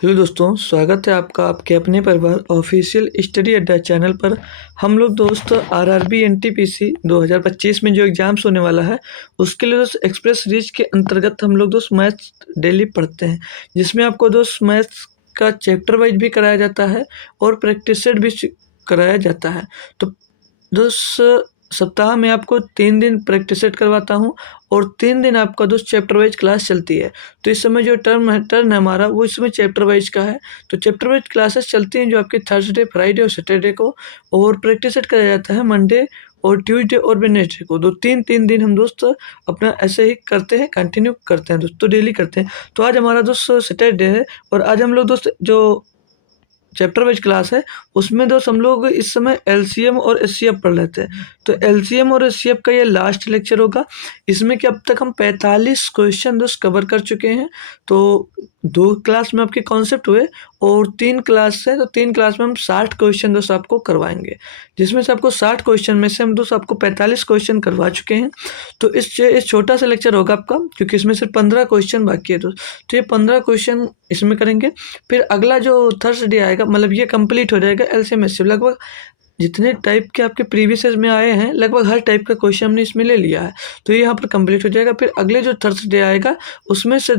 Hello दोस्तों, स्वागत है आपका आपके अपने परिवार ऑफिशियल स्टडी अड्डा चैनल पर। हम लोग दोस्त आरआरबी एनटीपीसी 2025 में जो एग्ज़ाम्स होने वाला है उसके लिए दोस्त एक्सप्रेस रीच के अंतर्गत हम लोग दोस्त मैथ्स डेली पढ़ते हैं, जिसमें आपको दोस्त मैथ्स का चैप्टर वाइज भी कराया जाता है और प्रैक्टिस सेट भी कराया जाता है। तो दोस्त सप्ताह में आपको 3 दिन प्रैक्टिस सेट करवाता हूँ और 3 दिन आपका दोस्त चैप्टर वाइज क्लास चलती है। तो इस समय जो टर्न है हमारा वो इस समय चैप्टर वाइज का है। तो चैप्टर वाइज क्लासेस चलती हैं जो आपके थर्सडे, फ्राइडे और सैटरडे को, और प्रैक्टिस सेट कराया जाता है मंडे और ट्यूसडे और वेडनेसडे को। तो 3-3 दिन हम दोस्त अपना ऐसे ही करते हैं, कंटिन्यू करते हैं दोस्त, तो डेली करते हैं। तो आज हमारा दोस्त सैटरडे है और आज हम लोग दोस्त जो चैप्टर वाइज क्लास है उसमें दोस्त हम लोग इस समय एलसीएम और एचसीएफ पढ़ लेते हैं। तो एलसीएम और एचसीएफ का ये लास्ट लेक्चर होगा। इसमें कि अब तक हम 45 क्वेश्चन दोस्त कवर कर चुके हैं। तो 2 क्लास में आपके कॉन्सेप्ट हुए और 3 क्लास है, तो 3 क्लास में हम 60 क्वेश्चन दोस्त आपको करवाएंगे, जिसमें से आपको 60 क्वेश्चन में से हम दोस्त आपको 45 क्वेश्चन करवा चुके हैं। तो इस छोटा सा लेक्चर होगा आपका, क्योंकि इसमें सिर्फ 15 क्वेश्चन बाकी है दोस्त। तो ये 15 क्वेश्चन इसमें करेंगे। फिर अगला जो थर्सडे आएगा, मतलब ये कंप्लीट हो जाएगा एलसीएम एचसीएफ। लगभग जितने टाइप के आपके प्रीवियस में आए हैं लगभग हर टाइप का क्वेश्चन हमने इसमें ले लिया है, तो ये यहाँ पर कंप्लीट हो जाएगा। फिर अगले जो थर्सडे आएगा उसमें से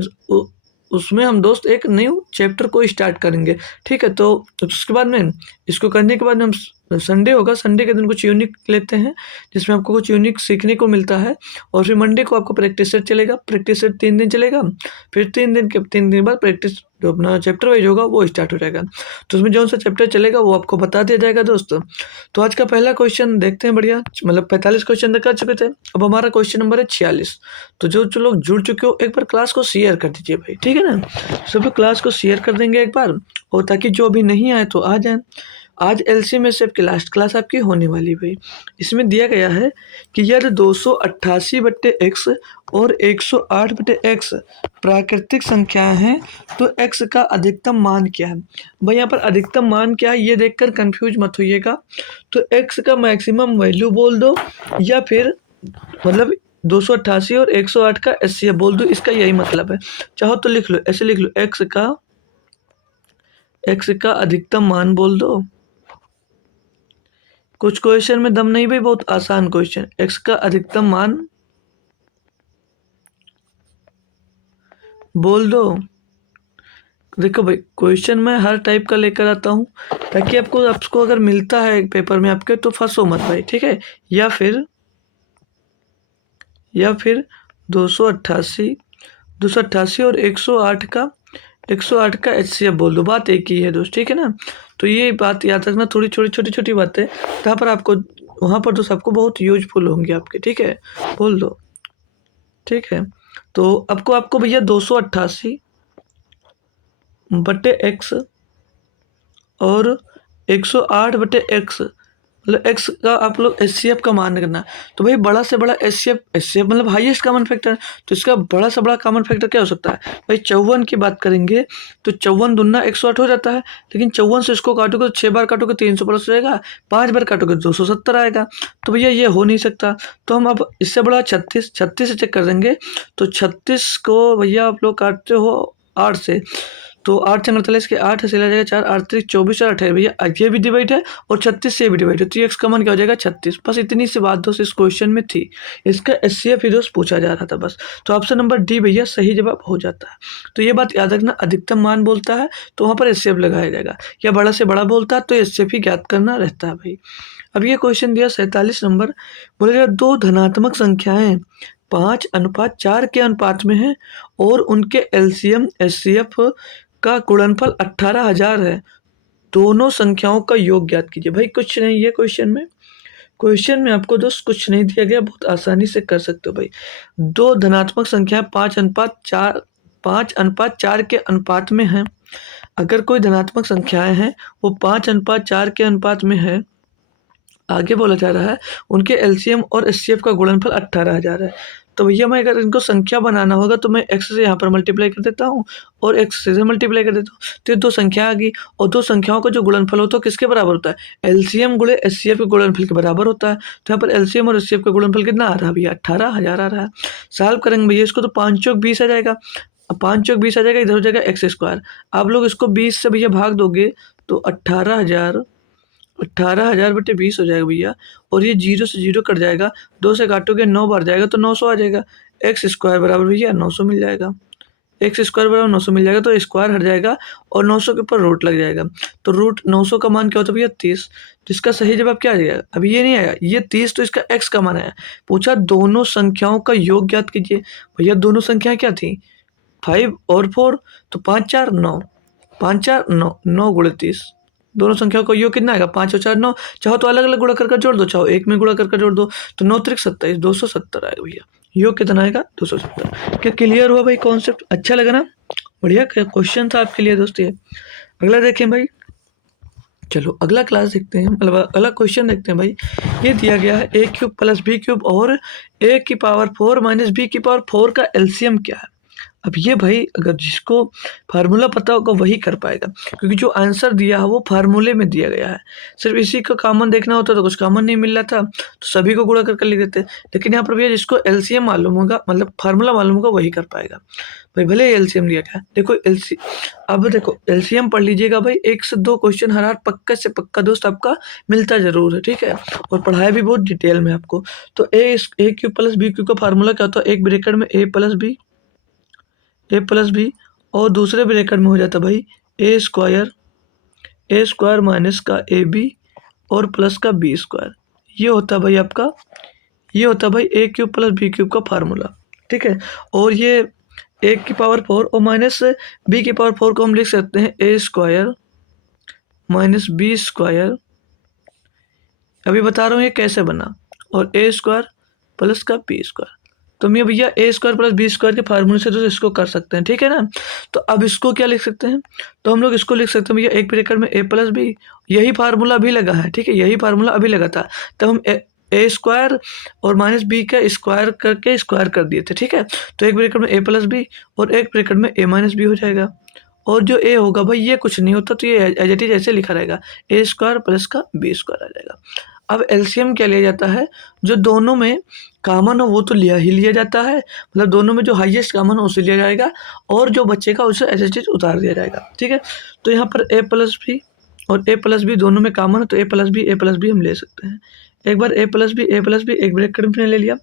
उसमें हम दोस्त एक न्यू चैप्टर को स्टार्ट करेंगे, ठीक है। तो उसके बाद में इसको करने के बाद में हम संडे होगा, संडे के दिन कुछ यूनिक लेते हैं जिसमें आपको कुछ यूनिक सीखने को मिलता है। और फिर मंडे को आपको प्रैक्टिस सेट चलेगा, प्रैक्टिस सेट 3 दिन चलेगा। फिर 3 दिन बाद प्रैक्टिस जो अपना चैप्टर वाइज होगा वो स्टार्ट हो जाएगा। तो उसमें जौन सा चैप्टर चलेगा वो आपको बता दिया जाएगा दोस्तों। तो आज का पहला क्वेश्चन देखते हैं। बढ़िया, मतलब 45 क्वेश्चन तक कर चुके थे, अब हमारा क्वेश्चन नंबर है 46। तो जो लोग जुड़ चुके हो एक बार क्लास को शेयर कर दीजिए भाई, ठीक है ना। सब लोग क्लास को शेयर कर देंगे एक बार, और ताकि जो अभी नहीं आए तो आ जाए। आज एलसीएम एचसीएफ की लास्ट क्लास आपकी होने वाली भाई। इसमें दिया गया है कि यदि 288/x और 108/x प्राकृतिक संख्याएं हैं तो x का अधिकतम मान क्या है। भाई यहाँ पर अधिकतम मान क्या है ये देखकर कंफ्यूज मत होइएगा। तो x का मैक्सिमम वैल्यू बोल दो, या फिर मतलब 288 और 108 का एचसीएफ बोल दो, इसका यही मतलब है। चाहो तो लिख लो, ऐसे लिख लो, x का अधिकतम मान बोल दो। कुछ क्वेश्चन में दम नहीं भाई, बहुत आसान क्वेश्चन। x का अधिकतम मान बोल दो। देखो भाई, क्वेश्चन मैं हर टाइप का लेकर आता हूँ ताकि आपको अगर मिलता है पेपर में आपके तो फंसो मत भाई, ठीक है। या फिर 288 और 108 का एचसीएफ बोल दो, बात एक ही है दोस्त, ठीक है ना। तो ये बात याद रखना, थोड़ी छोटी बातें जहाँ पर आपको वहाँ पर तो सबको बहुत यूजफुल होंगे आपके, ठीक है। बोल दो, ठीक है। तो आपको भैया 288/x और 108/x, मतलब x का आप लोग एचसीएफ का मान करना। तो भाई बड़ा से बड़ा एचसीएफ मतलब हाईएस्ट कॉमन फैक्टर, तो इसका बड़ा से बड़ा कॉमन फैक्टर क्या हो सकता है भाई। 54 की बात करेंगे तो 54 दूना 108 हो जाता है, लेकिन 54 से इसको काटोगे तो 6 बार काटोगे 300 प्लस हो जाएगा, 5 बार काटोगे 270 आएगा। तो भैया ये हो नहीं सकता। तो हम अब इससे बड़ा 36 से चेक कर देंगे। तो 36 को भैया आप लोग काटते हो 8 से, तो 8 से 48 के 8 से ले जाएगा 4, 8 3 24 और 28 भैया ये भी डिवाइड है और 36 से भी डिवाइड है, तो x का मान क्या हो जाएगा 36। बस इतनी सी बात दोस्त इस क्वेश्चन में थी, इसका एचसीएफ दोस्त पूछा जा रहा था बस। तो ऑप्शन नंबर डी भैया सही जवाब हो जाता है। तो ये बात याद रखना, अधिकतम मान बोलता है तो वहाँ पर एचसीएफ लगाया जाएगा, या बड़ा से बड़ा बोलता है तो एचसीएफ ही ज्ञात करना रहता है भाई। अब ये क्वेश्चन दिया 47 नंबर, बोलेगा 2 धनात्मक संख्याएं 5:4 के अनुपात में है और उनके एलसीएम एचसीएफ का गुणनफल 18,000 है। दोनों संख्याओं का योग ज्ञात कीजिए। भाई कुछ नहीं है क्वेश्चन में आपको दोस्त कुछ नहीं दिया गया, बहुत आसानी से कर सकते हो भाई। 2 धनात्मक संख्या 5:4 के अनुपात में है। अगर कोई धनात्मक संख्याएं हैं वो 5:4 के अनुपात में है, आगे बोला जा रहा है उनके एलसीएम और एचसीएफ का गुणनफल 18,000 है। तो भैया मैं अगर इनको संख्या बनाना होगा तो मैं x से यहाँ पर मल्टीप्लाई कर देता हूँ और x से मल्टीप्लाई कर देता हूँ, तो ये 2 संख्या आ गई। और 2 संख्याओं का जो गुणनफल होता है किसके बराबर होता है, एलसीएम गुणे एचसीएफ के गुणनफल के बराबर होता है। तो यहाँ पर एलसीएम और एचसीएफ का गुणनफल कितना आ रहा है भैया, 18,000 आ रहा है। सॉल्व करेंगे भैया इसको तो 5 चौक 20 आ जाएगा। अब 5 चौक 20 आ जाएगा, इधर हो जाएगा एक्स स्क्वायर। आप लोग इसको 20 से भैया भाग दोगे तो 18,000 बटे 20 हो जाएगा भैया। और ये 0 से 0 कट जाएगा, 2 से काटोगे 9 बार जाएगा तो 900 आ जाएगा। एक्स स्क्वायर बराबर भैया 900 मिल जाएगा। एक्स स्क्वायर बराबर 900 मिल जाएगा, तो स्क्वायर हट जाएगा और 900 के ऊपर रूट लग जाएगा। तो रूट 900 का मान क्या होता है भैया 30। तो इसका सही जवाब क्या आ जाएगा? अभी ये नहीं आएगा, ये 30 तो इसका एक्स का मान है। पूछा दोनों संख्याओं का योग ज्ञात कीजिए। भैया दोनों संख्याएं क्या थी? 5 और 4, तो 5 4 9, 5 4 9, 9 गुणे 30। दोनों संख्याओं का योग कितना आएगा? 5 और 4 9। चाहो तो अलग अलग गुणा कर जोड़ दो, चाहो एक में गुणा कर जोड़ दो। तो 9 त्रिक 27, 270 आएगा भैया। योग कितना आएगा? 270। क्या क्लियर हुआ भाई कॉन्सेप्ट? अच्छा लगा ना? बढ़िया क्वेश्चन था आपके लिए दोस्त ये। अगला देखें भाई। चलो अगला क्लास देखते हैं, मतलब अगला क्वेश्चन देखते हैं भाई। ये दिया गया है a cube plus B cube और a की पावर 4 माइनस बी की पावर 4 का एलसीएम क्या है? अब ये भाई अगर जिसको फार्मूला पता होगा वही कर पाएगा, क्योंकि जो आंसर दिया है वो फार्मूले में दिया गया है। सिर्फ इसी को कॉमन देखना होता तो कुछ कॉमन नहीं मिल रहा था, तो सभी को गुणा कर लिख देते। लेकिन यहाँ पर भैया जिसको एलसीएम मालूम होगा, मतलब फार्मूला मालूम होगा, वही कर पाएगा भाई। भले एलसीएम दिया गया, देखो अब देखो एलसीएम पढ़ लीजिएगा भाई। 1 से 2 क्वेश्चन हर पक्का से पक्का दोस्त आपका मिलता जरूर है, ठीक है, और पढ़ाया भी बहुत डिटेल में आपको। तो ए क्यूब प्लस बी क्यूब का फार्मूला क्या होता है? एक ब्रैकेट में ए प्लस बी और दूसरे ब्रैकेट में हो जाता भाई ए स्क्वायर माइनस का ए बी और प्लस का बी स्क्वायर। ये होता है भाई आपका, ये होता है भाई ए क्यूब प्लस बी क्यूब का फार्मूला, ठीक है। और ये ए की पावर 4 और माइनस बी की पावर 4 को हम लिख सकते हैं ए स्क्वायर माइनस बी स्क्वायर। अभी बता रहा हूँ ये कैसे बना। और ए स्क्वायर प्लस का बी स्क्वायर। तो मैं भैया ए स्क्वायर प्लस बी स्क्वायर के फार्मूले से तो इसको कर सकते हैं, ठीक है ना। तो अब इसको क्या लिख सकते हैं? तो हम लोग इसको लिख सकते हैं भैया एक ब्रैकेट में ए प्लस बी। यही फार्मूला अभी लगा है, ठीक है, यही फार्मूला अभी लगा था। तब हम ए स्क्वायर और माइनस बी का स्क्वायर करके स्क्वायर कर दिए थे, ठीक है। तो एक ब्रैकेट में ए प्लस बी और एक ब्रैकेट में ए माइनस बी हो जाएगा। और जो ए होगा भाई ये कुछ नहीं होता, तो ये एज इट इज ऐसे लिखा रहेगा, ए स्क्वायर प्लस का बी स्क्वायर आ जाएगा। अब एलसीएम क्या लिया जाता है? जो दोनों में कॉमन हो वो तो लिया जाता है, मतलब दोनों में जो हाईएस्ट कॉमन हो उसे लिया जाएगा, और जो बचेगा उसे एज इट इज उतार दिया जाएगा, ठीक है। तो यहाँ पर ए प्लस बी और ए प्लस बी दोनों में कॉमन है, तो ए प्लस बी हम ले सकते हैं। एक बार ए प्लस बी एक ब्रैकेट में ले लिया।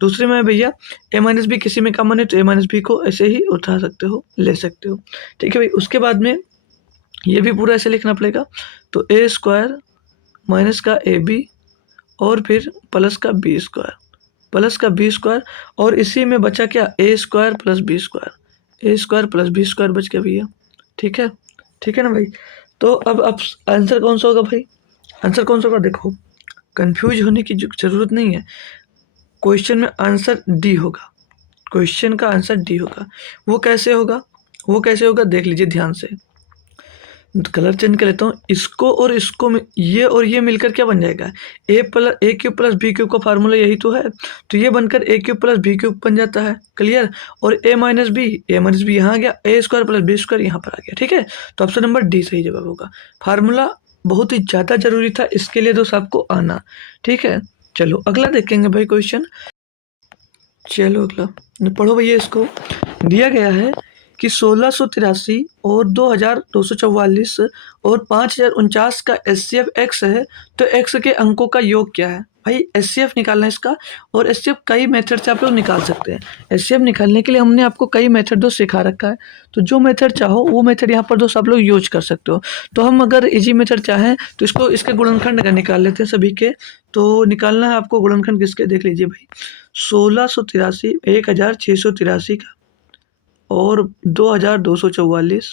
दूसरे में भैया ए माइनस बी किसी में कॉमन है, तो ए माइनस बी को ऐसे ही उठा सकते हो, ले सकते हो, ठीक है भाई। उसके बाद में ये भी पूरा ऐसे लिखना पड़ेगा। तो ए स्क्वायर माइनस का ए बी और फिर प्लस का बी स्क्वायर और इसी में बचा क्या? ए स्क्वायर प्लस बी स्क्वायर बच गया भैया, ठीक है ना भाई। तो अब आंसर कौन सा होगा भाई? आंसर कौन सा होगा? देखो कंफ्यूज होने की जरूरत नहीं है। क्वेश्चन में आंसर डी होगा, क्वेश्चन का आंसर डी होगा। वो कैसे होगा देख लीजिए ध्यान से। कलर चेंज कर लेता हूँ, इसको और इसको में ये और ये मिलकर क्या बन जाएगा? ए क्यूब प्लस बी क्यूब का फार्मूला यही तो है, तो ये बनकर ए क्यूब प्लस बी क्यूब बन जाता है, क्लियर। और ए माइनस बी यहाँ आ गया, ए स्क्वायर प्लस बी स्क्वायर यहाँ पर आ गया, ठीक है। तो ऑप्शन नंबर डी सही जवाब होगा। फार्मूला बहुत ही ज़्यादा जरूरी था, इसके लिए तो सबको आना, ठीक है। चलो अगला देखेंगे भाई क्वेश्चन। चलो अगला पढ़ो भैया। इसको दिया गया है कि 1683 और 2244 और 5049 का एचसीएफ एक्स है, तो एक्स के अंकों का योग क्या है? भाई एचसीएफ निकालना है इसका, और एचसीएफ कई मेथड से आप लोग निकाल सकते हैं। एचसीएफ निकालने के लिए हमने आपको कई मेथड दो सिखा रखा है, तो जो मेथड चाहो वो मेथड यहाँ पर दोस्त आप लोग यूज कर सकते हो। तो हम अगर इजी मेथड चाहें तो इसको इसके गुणनखंड का निकाल लेते हैं सभी के। तो निकालना है आपको गुणनखंड किसके, देख लीजिए भाई। 1683 1683 का और 2244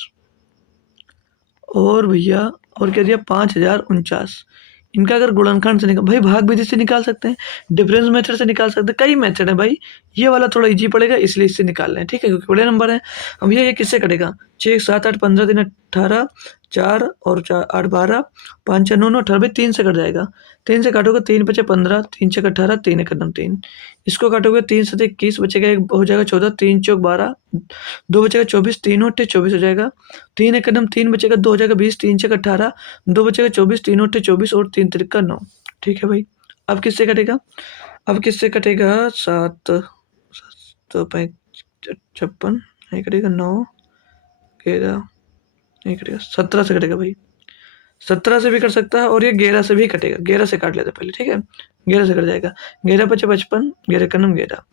और भैया और क्या दिया 5049, इनका अगर गुणनखंड से निकाल, भाई भाग विधि से निकाल सकते हैं, डिफरेंस मेथड से निकाल सकते हैं, कई मेथड है भाई। ये वाला थोड़ा इजी पड़ेगा इसलिए इससे निकाल रहे हैं, ठीक है, क्योंकि बड़े नंबर है। अब ये किससे कटेगा? 6 7 8 15 दिन 18 4 और 4 8 12 5 6 9 9 18 भाई 3 से कट जाएगा। 3 से काटोगे 3 बचे 15, 3 6 18, 3 1 3। इसको काटोगे 3 7 21 बचेगा, एक हो जाएगा 14, 3 चौक 12, 2 बचेगा 24, 3 8 24 हो जाएगा। 3 1 3 बचेगा, 2 हो जाएगा 20, 3 6 18, 2 बचेगा 24, 3 8 24 और 3 3 9, ठीक है भाई। अब किससे कटेगा? 7 7 56 नहीं कटेगा, 9 11 नहीं कटेगा, 17 से कटेगा भाई, 17 से भी कट सकता है और ये 11 से भी कटेगा, 11 से काट लेते पहले, ठीक है, 11 से कट जाएगा, 11 पचे 55, 11 का नाम 11,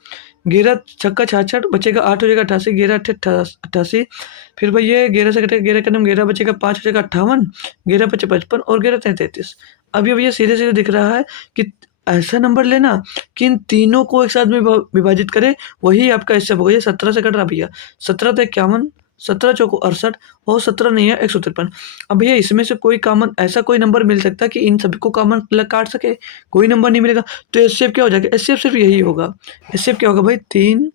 11 छक्का 66 बचेगा, 8 हो जाएगा 88, 11 अट्ठे 88, फिर भाई ये 11 से कटेगा, 11 का नाम 11 बचेगा, 5 हो जाएगा 58, 11 पचे 55 और 11 33। अब ये भैया सीधे सीधे दिख रहा है कि ऐसा नंबर लेना कि इन तीनों को एक साथ में विभाजित करे, वही आपका इससे होगा। ये 17 से कट रहा भैया, 17 तो 51, 17 चौको 68 और 17 नहीं है 153। अब भैया इसमें से कोई कॉमन ऐसा कोई नंबर मिल सकता है कि इन सभी को कॉमन काट सके, कोई नंबर नहीं मिलेगा। तो एचसीएफ क्या हो जाएगा, एचसीएफ सिर्फ यही होगा। एचसीएफ क्या होगा भाई, 3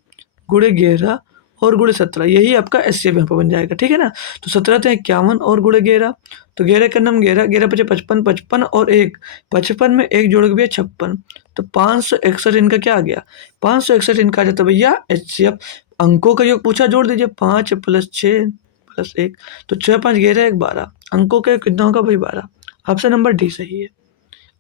गुणे 11 और गुणे 17, यही आपका एचसीएफ यहाँ पर बन जाएगा, ठीक है ना। तो 17 तो 51 और गुणे 11, तो 11 का नाम 11, 11 पचे 55, 55 और 1, 55 में 1 जोड़ के भैया 56, तो 561 इनका क्या आ गया, 561 इनका आ जाता भैया एचसीएफ। अंकों का योग पूछा, जोड़ दीजिए, 5 + 6 + 1, तो 6 5 11 1 12, अंकों का योग कितना होगा भाई 12। ऑप्शन नंबर डी सही है।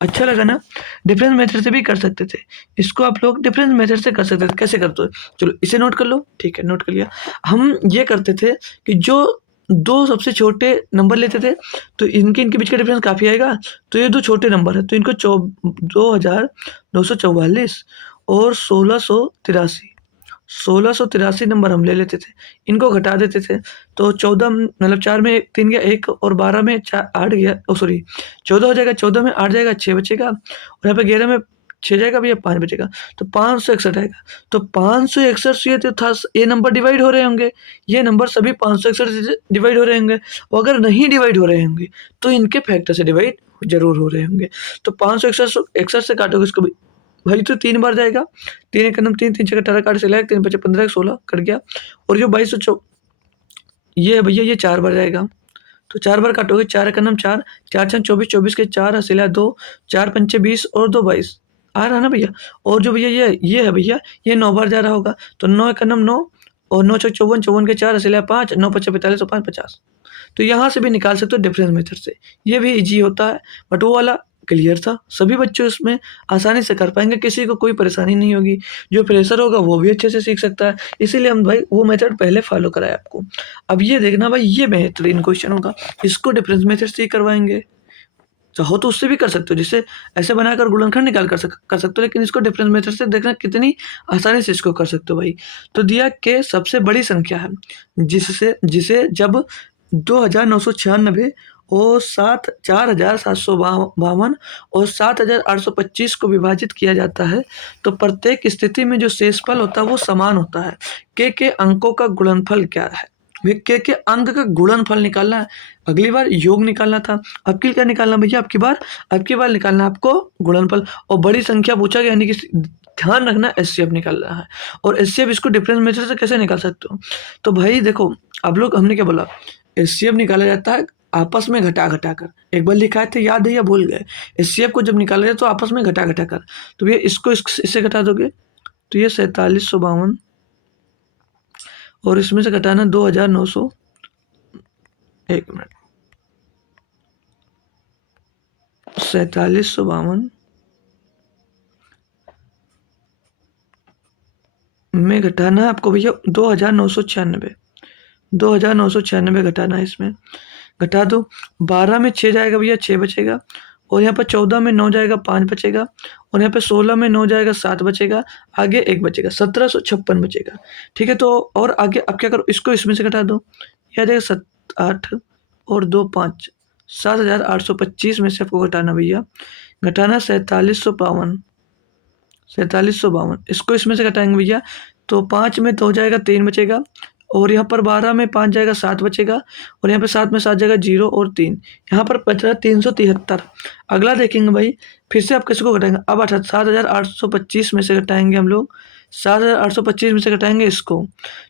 अच्छा लगा ना। डिफरेंस मेथड से भी कर सकते थे, इसको आप लोग डिफरेंस मेथड से कर सकते थे। कैसे करते हो, चलो इसे नोट कर लो, ठीक है नोट कर लिया। हम ये करते थे कि जो दो सबसे छोटे नंबर लेते थे तो इनके इनके बीच का डिफरेंस काफ़ी आएगा, तो ये दो छोटे नंबर है तो इनको 2244 और 1683, 1683 नंबर हम ले लेते थे, इनको घटा देते थे। तो 14 मतलब 4 में 3 गया 1 और 12 में 4 8 गया, ओ सॉरी 14 हो जाएगा, 14 में 8 जाएगा 6 बचेगा और यहाँ पे 11 में 6 जाएगा भैया 5 बचेगा, तो 561 आएगा। तो 561 से ये तो था, ये नंबर डिवाइड हो रहे होंगे, ये नंबर सभी 561 से डिवाइड हो रहे होंगे, और अगर नहीं डिवाइड हो रहे होंगे तो इनके फैक्टर से डिवाइड जरूर हो रहे होंगे। तो 561 से काटोगे इसको भाई तो 3 बार जाएगा, 3 एक नम 3 3 6 18 काट से लाएगा, 3 5 15 16 कट गया, और जो 2200 ये है भैया ये 4 बार जाएगा, तो 4 बार काटोगे, 4 एक नम 4, 4 6 24, 24 के 4 हसीला 2, 4 पंचे 20 और 2 22 आ रहा ना भैया। और जो भैया ये है भैया, ये 9 बार जा रहा होगा, तो 9 एक नम 9 और 9 6 54, 54 के 4 हसीला 5, 9 5 45 और 5 50। तो यहाँ से भी निकाल सकते हो डिफरेंस मेथड से, ये भी ईजी होता है, बट वो वाला क्लियर था, सभी बच्चे उसमें आसानी से कर पाएंगे, किसी को कोई परेशानी नहीं होगी, जो फ्रेशर होगा वो भी अच्छे से सीख सकता है, इसीलिए हम भाई वो मेथड पहले फॉलो कराए आपको। अब ये देखना भाई, ये बेहतरीन क्वेश्चन होगा, इसको डिफरेंस मेथड से ही करवाएंगे, चाहो तो उससे भी कर सकते हो, जिससे ऐसे बनाकर गुणनखंड निकाल कर सकते हो, लेकिन इसको डिफरेंस मेथड से देखना कितनी आसानी से इसको कर सकते हो भाई। तो दिया कि सबसे बड़ी संख्या है जिसे जब 2996 और 4752 और 7825 को विभाजित किया जाता है, तो प्रत्येक स्थिति में जो शेषफल होता है वो समान होता है। के अंकों का गुणनफल क्या है, के अंक का गुणनफल निकालना है, अगली बार योग निकालना था, अब की क्या निकालना भैया, अब की बार निकालना आपको गुणनफल, और बड़ी संख्या पूछा गया, यानी कि ध्यान रखना एचसीएफ निकालना है। और एचसीएफ इसको डिफरेंस मेथड से कैसे निकाल सकते हो, तो भाई देखो आप लोग, हमने क्या बोला, एचसीएफ निकाला जाता है आपस में घटा घटा कर, एक बार लिखाए थे याद है या भूल गए, एचसीएफ को जब निकाला जाए तो आपस में घटा घटा कर, तो भैया इसको इससे घटा दोगे तो ये 4752 और इसमें से घटाना 2900, एक मिनट, 4752 में घटाना है आपको भैया 2996 घटाना है, इसमें घटा दो, 12 में 6 जाएगा भैया 6 बचेगा, और यहाँ पर 14 में 9 जाएगा 5 बचेगा, और यहाँ पे 16 में 9 जाएगा 7 बचेगा, आगे 1 बचेगा, 1756 बचेगा, ठीक है। तो और आगे अब क्या करो, इसको इसमें से घटा दो, यह आ जाएगा 8 और 2 5, 7825 में से आपको घटाना भैया, घटाना 4752, इसको इसमें से घटाएंगे भैया, तो 5 में 2 जाएगा 3 बचेगा, और यहाँ पर 12 में 5 जाएगा 7 बचेगा, और यहाँ पे 7 में 7 जाएगा 0 और 3, यहाँ पर बच रहा 373। अगला देखेंगे भाई, फिर से आप किसको घटाएंगे, अब 7825 में से घटाएंगे हम लोग, 7825 में से घटाएंगे इसको,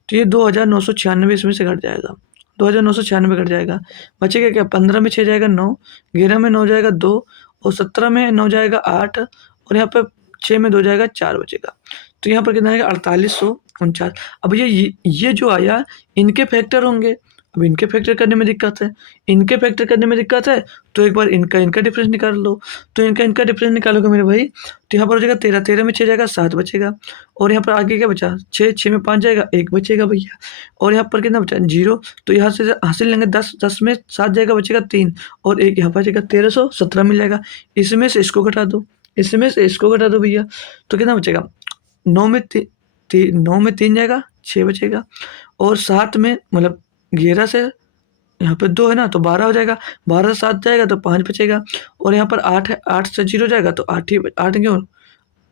तो ये 2996 इसमें से घट जाएगा, 2996 घट जाएगा, बचेगा क्या, 15 में 6 जाएगा 9, 11 में 9 जाएगा 2, और 17 में 9 जाएगा 8, और यहाँ पे 6 में 2 जाएगा 4 बचेगा, तो यहाँ पर कितना आएगा 4849। अब ये जो आया इनके फैक्टर होंगे, अब इनके फैक्टर करने में दिक्कत है, इनके फैक्टर करने में दिक्कत है, तो एक बार इनका इनका डिफरेंस निकाल लो। तो इनका इनका डिफरेंस निकालोगे मेरे भाई, तो यहाँ पर हो जाएगा 13, 13 में 6 जाएगा 7 बचेगा, और यहाँ पर आगे क्या बचा 6, 6 में 5 जाएगा 1 बचेगा भैया, और यहाँ पर कितना बचा 0। तो यहाँ से हासिल लेंगे 10, 10 में 7 जाएगा बचेगा 3, और एक यहाँ पर बचेगा 1317 मिल जाएगा। इसमें से इसको घटा दो, इसमें से इसको घटा दो भैया, तो कितना बचेगा 9 में 9 में 3 जाएगा 6 बचेगा, और 7 में मतलब 11 से यहाँ पे 2 है ना, तो 12 हो जाएगा, 12 से 7 जाएगा तो 5 बचेगा, और यहाँ पर 8 है, 8 से 0 जाएगा तो 8 ही 8 क्यों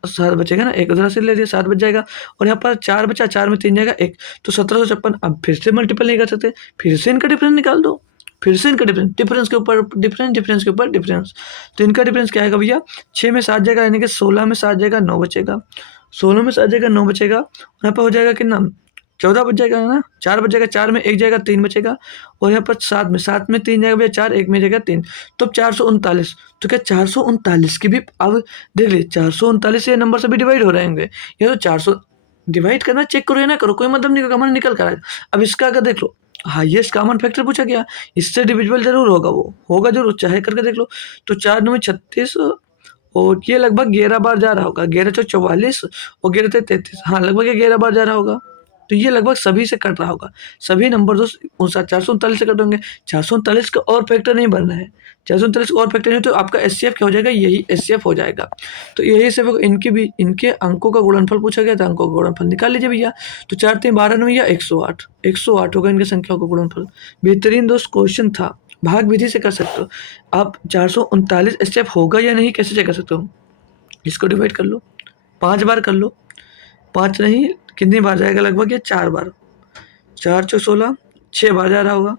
7 बचेगा ना, एक उधर से ले लिया 7 बच जाएगा, और यहाँ पर 4 बचा, 4 में 3 जाएगा 1, तो 1756। अब फिर से मल्टीपल नहीं कर सकते, फिर से इनका डिफरेंस निकाल दो, फिर से इनका डिफरेंस, डिफरेंस के ऊपर डिफरेंस, डिफरेंस के ऊपर डिफरेंस। तो इनका डिफरेंस क्या आएगा भैया, 6 में 7 जाएगा, यानी कि 16 में 7 जाएगा 9 बचेगा, 16 में 7 जाएगा 9 बचेगा, यहाँ पर हो जाएगा कितना 14 बच जाएगा ना, 4 बच जाएगा, 4 में 1 जाएगा 3 बचेगा, और यहाँ पर 7 में 3 जाएगा भैया 4, 1 में जाएगा 3, तो 439। तो क्या 439 की भी, अब देख लीजिए 439 ये नंबर से भी डिवाइड हो रहे होंगे, ये तो 400 डिवाइड करना चेक करो या ना करो, कोई मतलब नहीं, कॉमन निकल कर आएगा। अब इसका अगर देख लो हाईएस्ट कॉमन फैक्टर पूछा गया, इससे डिविजिबल जरूर होगा, वो होगा जरूर, चाहे करके देख लो। तो 4 9 में 36, और ये लगभग 11 बार जा रहा होगा, 11 चौ 44 और 11 थे 33, हाँ लगभग ये 11 बार जा रहा होगा। तो ये लगभग सभी से कट रहा होगा, सभी नंबर दोस्त 439 से कट होंगे, 439 का और फैक्टर नहीं बनना है, 439 का और फैक्टर नहीं, तो आपका एचसीएफ क्या हो जाएगा, यही एचसीएफ हो जाएगा। तो यही से इनकी भी, इनके अंकों का गुणनफल पूछा गया था, अंकों का गुणनफल निकाल लीजिए भैया। तो 4 3 12 9 या 108, 108 होगा इनकी संख्याओं का गुणनफल। बेहतरीन दोस्त क्वेश्चन था, भाग विधि से कर सकते हो आप। 439 एचसीएफ होगा या नहीं कैसे चेक कर सकते हो, इसको डिवाइड कर लो, 5 बार कर लो, 5 नहीं कितनी बार जाएगा, लगभग ये 4 बार, 4 चौ 16, 6 बार जा रहा होगा,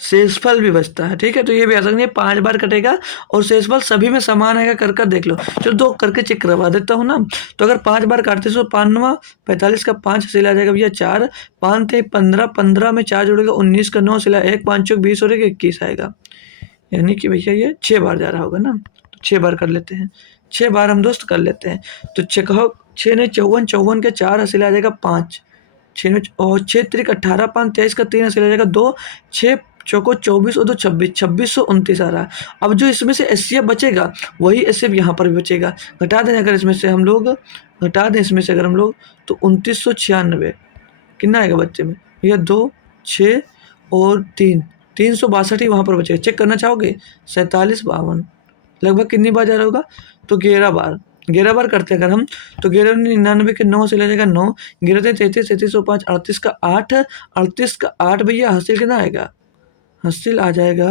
शेषफल भी बचता है, ठीक है। तो ये भी आ सकती है 5 बार कटेगा, और शेषफल सभी में समान आएगा, कर देख लो। चलो 2 करके चेक करवा देता हूँ ना। तो अगर 5 बार काटते तो 5 9 45 का 5 सिला जाएगा भैया 4, 5 थे 15, 15 में 4 जोड़ेगा 19 का 9 सिला 1, 5 चौक 20 हो रहा 21 आएगा, यानी कि भैया ये 6 बार जा रहा होगा ना। तो 6 बार कर लेते हैं, 6 बार हम दोस्त कर लेते हैं। तो कहो 6 ने 54, 54 के 4 हासिल आ जाएगा 5, 6 में और 6 त्रिक 18, 5 23 का 3 हासिल आ जाएगा 2, 6 चौको 24 और 2 26, 2629 आ रहा है। अब जो इसमें से एचसीएफ बचेगा वही एचसीएफ यहाँ पर भी बचेगा, घटा दें अगर इसमें से हम लोग, घटा दें इसमें से अगर हम लोग, तो 2996 कितना आएगा बच्चे में भैया, 2 6 और 3, 362 ही वहाँ पर बचेगा। चेक करना चाहोगे, 47 52 लगभग कितनी बार जा रहा होगा, तो 11 बार, 11 बार करते हैं अगर हम, तो 11 99 के 9 से ले जाएगा 9, 11 33, 3305, 38 का 8, 38 का 8 भैया हासिल कितना आएगा, हासिल आ जाएगा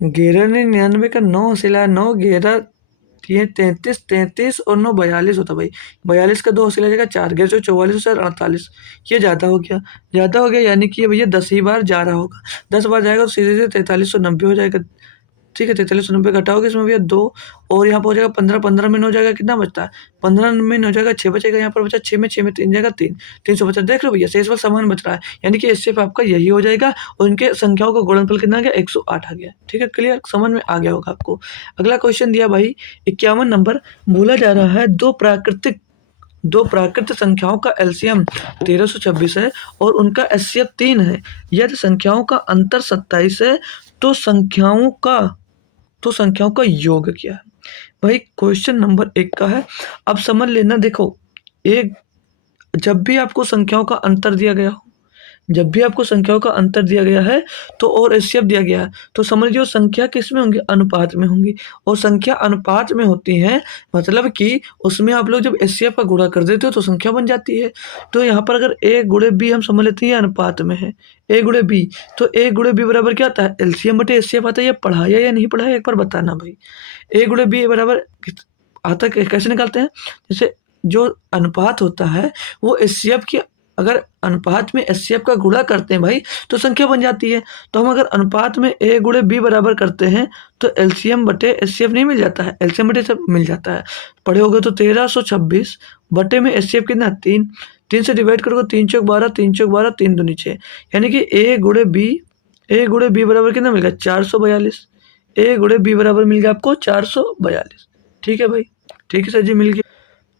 11 99 का 9 हासिल आया 9, 11 ये 33, 33 और 9 42 होता भाई, 42 का 2 हासिल आ जाएगा 4, 11 44 और 48, ये ज़्यादा हो गया, ज़्यादा हो गया, यानी कि ये भैया 10 ही बार जा रहा होगा, 10 बार जाएगा तो सीधे से 4390 हो जाएगा, ठीक है। 4390 घटाओगे इसमें भैया 2, और यहाँ पर हो जाएगा 15, 15 में 9 जाएगा, कितना बचता है 15 में 9 जाएगा 6 बचेगा, यहाँ पर बचा 6 में 3 जाएगा 3, 350, देख लो भैया शेषफल समान बच रहा है, यानी कि एचसीएफ आपका यही हो जाएगा, और इनके संख्याओं का गुणनफल कितना आ गया 108 आ गया, ठीक है। क्लियर, समझ में आ गया होगा आपको। अगला क्वेश्चन दिया भाई 51 नंबर, बोला जा रहा है दो प्राकृत संख्याओं का एलसीएम 1326 है और उनका एचसीएफ 3 है, यदि संख्याओं का अंतर 27 है तो संख्याओं का योग क्या है। भाई क्वेश्चन नंबर 1 का है, अब समझ लेना, देखो एक, जब भी आपको संख्याओं का अंतर दिया गया हो, जब भी आपको संख्याओं का अंतर दिया गया है तो और एचसीएफ दिया गया है, तो समझिए संख्या किस में होंगी, अनुपात में होंगी, और संख्या अनुपात में होती है मतलब कि उसमें आप लोग जब एचसीएफ का गुणा कर देते हो तो संख्या बन जाती है। तो यहाँ पर अगर a गुणे b हम समझ लेते हैं अनुपात में है, a गुणे b, तो a गुणे b बराबर क्या आता है, एलसीएम बटे एचसीएफ आता है। ये पढ़ाया या नहीं पढ़ाया एक बार बताना भाई, a गुणे b बराबर आता है, कैसे निकालते हैं, जैसे जो अनुपात होता है वो एचसीएफ की, अगर अनुपात में एचसीएफ का गुणा करते हैं भाई तो संख्या बन जाती है। तो हम अगर अनुपात में a गुणे b बराबर करते हैं तो एलसीएम बटे एचसीएफ नहीं मिल जाता है, एलसीएम बटे सब मिल जाता है, पढ़े होगे तो 1326 बटे में एचसीएफ कितना 3, 3 से डिवाइड करोगे 3 चौक 12, 3 चौक 12, 3 दूनी 6, यानी कि a गुणे b बराबर कितना मिल गया 442, a गुणे b बराबर मिल गया आपको 442, ठीक है भाई, ठीक है सर जी मिल गया।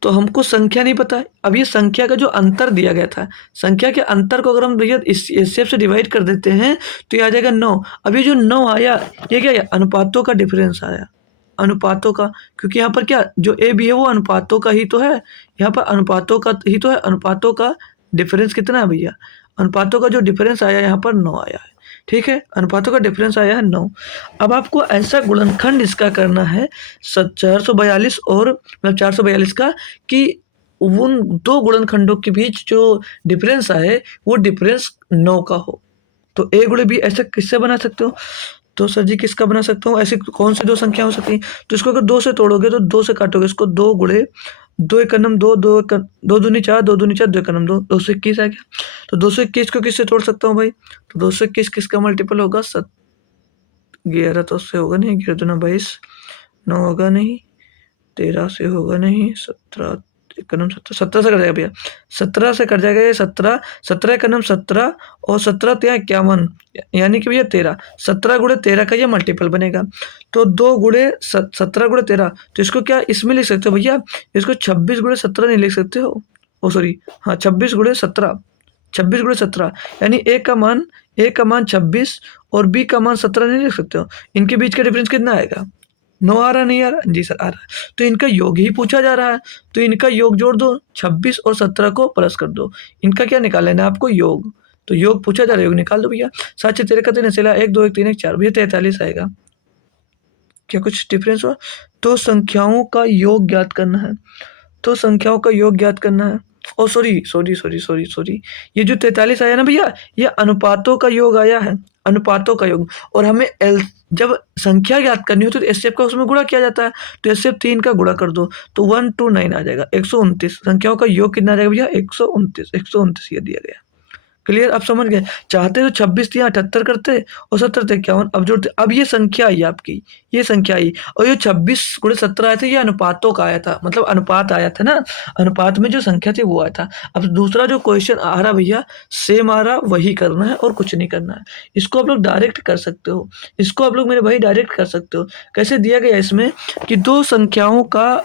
तो हमको संख्या नहीं पता है। अब ये संख्या का जो अंतर दिया गया था, संख्या के अंतर को अगर हम भैया इस एचसीएफ से डिवाइड कर देते हैं तो ये आ जाएगा 9। अब ये जो 9 आया, ये क्या है? अनुपातों का डिफरेंस आया, अनुपातों का, क्योंकि यहाँ पर क्या जो ए बी है वो अनुपातों का ही तो है, यहाँ पर अनुपातों का ही तो है। अनुपातों का डिफरेंस कितना है भैया? अनुपातों का जो डिफरेंस आया यहाँ पर 9 आया है, ठीक है, अनुपातों का डिफरेंस आया है 9। अब आपको ऐसा गुणनखंड इसका करना है 442 और मतलब 442 का, कि उन दो गुणनखंडों के बीच जो डिफरेंस आए वो डिफरेंस 9 का हो। तो ए गुणे बी ऐसा किससे बना सकते हो? तो सर जी किसका बना सकता हूँ? ऐसी कौन सी दो संख्या हो सकती है? तो इसको अगर 2 से तोड़ोगे तो 2 से काटोगे इसको, 2 गुणे 2 एकम 2, 2 दूनी 4, 2 दूनी 4, 2 एकम 2, 221 आ गया। तो 221 को किससे तोड़ सकता हूँ भाई? तो 221 किसका मल्टीपल होगा? 11 तो उससे होगा नहीं, 11 दूना 22, 9 होगा नहीं, 13 से होगा नहीं, 17 एकम 17, 17 से कट जाएगा भैया, 17 से कट जाएगा ये 17, 17 एकम 17 और 17 ત્યાં 51, यानी कि भैया 13, 17 गुणे 13 का ये मल्टीपल बनेगा। तो 2 गुणे 17 गुणे 13, तो इसको क्या इसमें लिख सकते हो भैया? इसको 26 गुणे 17 नहीं लिख सकते हो, ओ सॉरी हाँ 26 गुणे 17, 26 गुणे 17, यानी ए का मान 26 और बी का मान 17 नहीं लिख सकते हो। इनके बीच का डिफरेंस कितना आएगा? 9 आ रहा, नहीं आ रहा? जी सर आ रहा है। तो इनका योग ही पूछा जा रहा है, तो इनका योग जोड़ दो, 26 और 17 को प्लस कर दो। इनका क्या निकाल लेना है आपको? योग। तो योग पूछा जा रहा है, योग निकाल दो भैया। 7 6 13 का 3 चला, 1 2 1 3 1 4, भैया 43 आएगा। क्या कुछ डिफरेंस हुआ? तो संख्याओं का योग ज्ञात करना है, तो संख्याओं का योग ज्ञात करना है। ओ सॉरी, ये जो 43 आया ना भैया, ये अनुपातों का योग आया है, अनुपातों का योग। और हमें जब संख्या ज्ञात करनी हो तो एचसीएफ का उसमें गुणा किया जाता है, तो एचसीएफ 3 का गुणा कर दो तो 129 आ जाएगा, 129। संख्याओं का योग कितना आ जाएगा भैया? 129 ये दिया गया। क्लियर? आप समझ गए? चाहते तो 26 या 78 करते और 70 थे 51, अब जोड़ते। अब ये संख्या आई आपकी, ये संख्या आई, और ये 26 गुणे 17 आया था, ये अनुपातों का आया था, मतलब अनुपात आया था ना, अनुपात में जो संख्या थी वो आया था। अब दूसरा जो क्वेश्चन आ रहा भैया, सेम आ रहा, वही करना है और कुछ नहीं करना है। इसको आप लोग डायरेक्ट कर सकते हो, इसको आप लोग मेरे भाई डायरेक्ट कर सकते हो। कैसे दिया गया इसमें कि दो संख्याओं का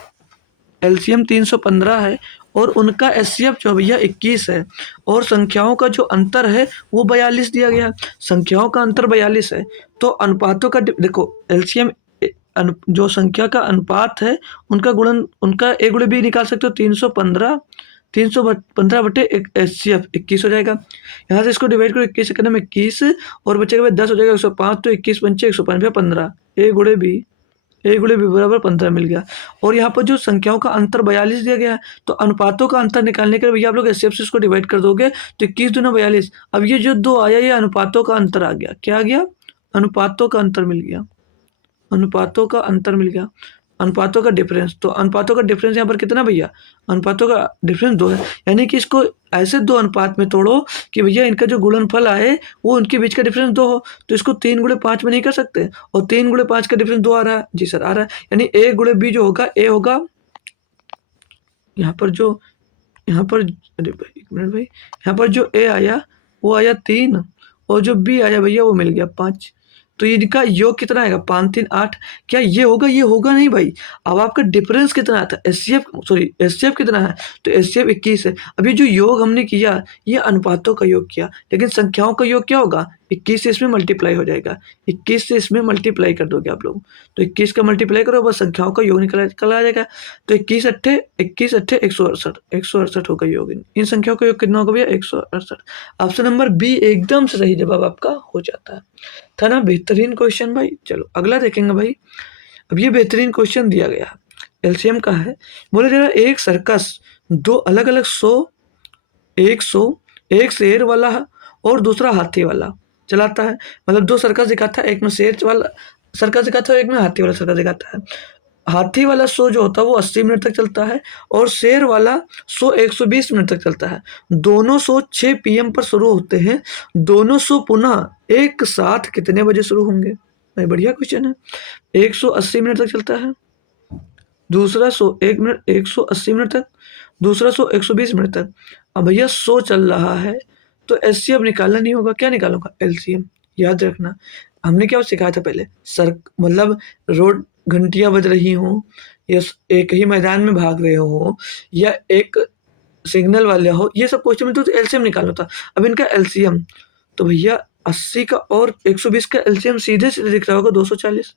एलसीएम 315 है और उनका एचसीएफ जो भैया 21 है, और संख्याओं का जो अंतर है वो 42 दिया गया। संख्याओं का अंतर 42 है, तो अनुपातों का देखो एलसीएम जो संख्या का अनुपात है उनका गुणन, उनका ए गुणे बी निकाल सकते हो। 315 बटे एचसीएफ 21 हो जाएगा। यहाँ से इसको डिवाइड करो, 21 करने में 21 और बचेगा 10 हो जाएगा 105, तो 21 पंचे 105 15, ए गुणे बी बराबर 15 मिल गया। और यहाँ पर जो संख्याओं का अंतर 42 दिया गया है, तो अनुपातों का अंतर निकालने के लिए भैया आप लोग एचसीएफ से इसको डिवाइड कर दोगे तो 21 दूना 42। अब ये जो 2 आया ये अनुपातों का अंतर आ गया। क्या आ गया? अनुपातों का अंतर मिल गया, अनुपातों का अंतर मिल गया, अनुपातों का डिफरेंस। तो अनुपातों का डिफरेंस यहाँ पर कितना भैया? अनुपातों का डिफरेंस 2 है, यानी कि इसको ऐसे 2 अनुपात में तोड़ो कि भैया इनका जो गुणनफल आए वो उनके बीच का डिफरेंस 2 हो। तो इसको 3 गुणे 5 में नहीं कर सकते, और 3 गुणे 5 का डिफरेंस 2 आ रहा है। जी सर आ रहा है, यानी ए गुणे बी जो होगा, ए होगा यहाँ पर जो, यहाँ पर अरे भाई 1 मिनट भाई, यहाँ पर जो ए आया वो आया 3 और जो बी आया भैया वो मिल गया 5। तो इनका योग कितना आएगा? 5 3 8। क्या ये होगा? ये होगा नहीं भाई। अब आपका डिफरेंस कितना आता है? एचसीएफ कितना है? तो एचसीएफ 21 है। अब ये जो योग हमने किया ये अनुपातों का योग किया, लेकिन संख्याओं का योग क्या होगा? 21 से इसमें मल्टीप्लाई हो जाएगा, 21 से इसमें मल्टीप्लाई कर दोगे आप लोग, तो 21 का मल्टीप्लाई करो बस संख्याओं का योग निकल आ जाएगा। तो 21 अट्ठे 168, 168 होगा योग। इन संख्याओं का योग कितना होगा भैया? 168। ऑप्शन नंबर बी एकदम से सही जवाब आपका हो जाता है। था ना बेहतरीन क्वेश्चन भाई। चलो अगला देखेंगे भाई। अब ये बेहतरीन क्वेश्चन दिया गया एलसीएम का है। बोले जरा एक सर्कस दो अलग अलग एक शेर वाला और दूसरा हाथी वाला चलाता है। मतलब 2 सर्कस दिखाता है, एक में शेर वाला सर्कस दिखाता है, एक में हाथी वाला सर्कस दिखाता है। हाथी वाला शो जो होता है वो 80 मिनट तक चलता है और शेर वाला शो 120 मिनट तक चलता है। दोनों शो 6 PM पर शुरू होते हैं। दोनों शो पुनः एक साथ कितने बजे शुरू होंगे? भाई बढ़िया क्वेश्चन है। एक शो 80 मिनट तक चलता है, दूसरा शो 180 मिनट तक, दूसरा शो 120 मिनट तक। अब भैया शो चल रहा है तो एचसीएफ निकालना नहीं होगा, क्या निकालूंगा? एलसीएम। याद रखना हमने क्या सिखाया था पहले, मतलब रोड घंटियां बज रही हों या एक ही मैदान में भाग रहे हो या एक सिग्नल वाले हो, ये सब क्वेश्चन में तो एलसीएम निकालना था। अब इनका एलसीएम तो भैया 80 का और 120 का एलसीएम सीधे सीधे दिख रहा होगा 240,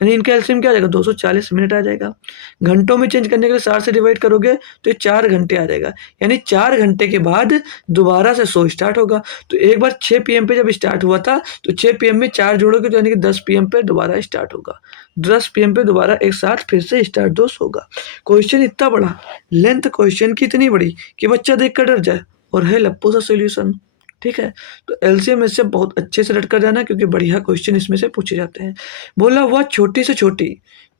यानी इनका एलसीएम क्या आ जाएगा 240 मिनट आ जाएगा। घंटों में चेंज करने के लिए 60 से डिवाइड करोगे तो ये 4 घंटे आ जाएगा, यानी 4 घंटे के बाद दोबारा से शो स्टार्ट होगा। तो एक बार 6 पीएम पे जब स्टार्ट हुआ था तो 6 पीएम में 4 जोड़ोगे तो यानी कि 10 पीएम पे दोबारा स्टार्ट होगा, 10 पीएम पे दोबारा एक साथ फिर से स्टार्ट दोस्त होगा। क्वेश्चन इतना बड़ा, लेंथ क्वेश्चन की इतनी बड़ी कि बच्चा देख कर डर जाए, और है लप्पू सा सोल्यूशन। ठीक है, तो एलसीएम इससे बहुत अच्छे से रट कर जाना क्योंकि बढ़िया क्वेश्चन इसमें से पूछे जाते हैं। बोला वह छोटी से छोटी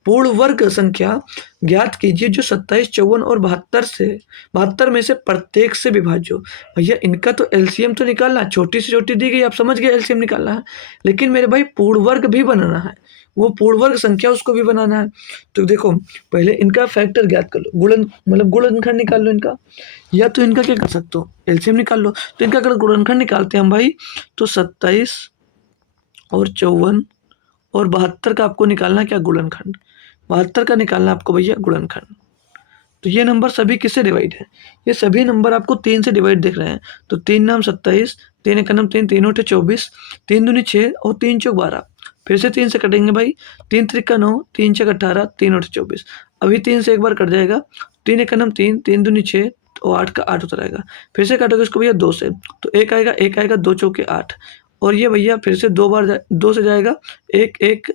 पूर्ण वर्ग संख्या ज्ञात कीजिए जो 27, 54 और 72 में से प्रत्येक से विभाज्य हो। भैया इनका तो एलसीएम तो निकालना, छोटी से छोटी दी गई, आप समझ गए एलसीएम निकालना है, लेकिन मेरे भाई पूर्ण वर्ग भी बनाना है, वो पूर्ण वर्ग संख्या उसको भी बनाना है। तो देखो पहले इनका फैक्टर ज्ञात कर लो, गुणन मतलब गुणनखंड निकाल लो इनका, या तो इनका क्या कर सकते हो एलसीएम निकाल लो। तो इनका अगर गुणनखंड निकालते हैं हम भाई तो 27 और 54 और 72 का आपको निकालना क्या गुणनखंड, 72 का निकालना आपको भैया गुणनखंड। तो ये नंबर सभी किससे डिवाइड है, ये सभी नंबर आपको 3 से डिवाइड दिख रहे हैं। तो 3 नाम 27, 3 एक नाम 3, 3 उठे 24, 3 दूनी 6 और 3 चौक 12, फिर से 3 से कटेंगे भाई, 3 त्रिका 9, 3 छक 18, 3 उठे 24, अभी 3 से एक बार कट जाएगा, 3 एक नाम 3, 3 दूनी 6 और 8 का 8 होता रहेगा, फिर से काटोगे इसको भैया 2 से, तो एक आएगा 2 चौके 8, और ये भैया फिर से 2 बार 2 से जाएगा, एक एक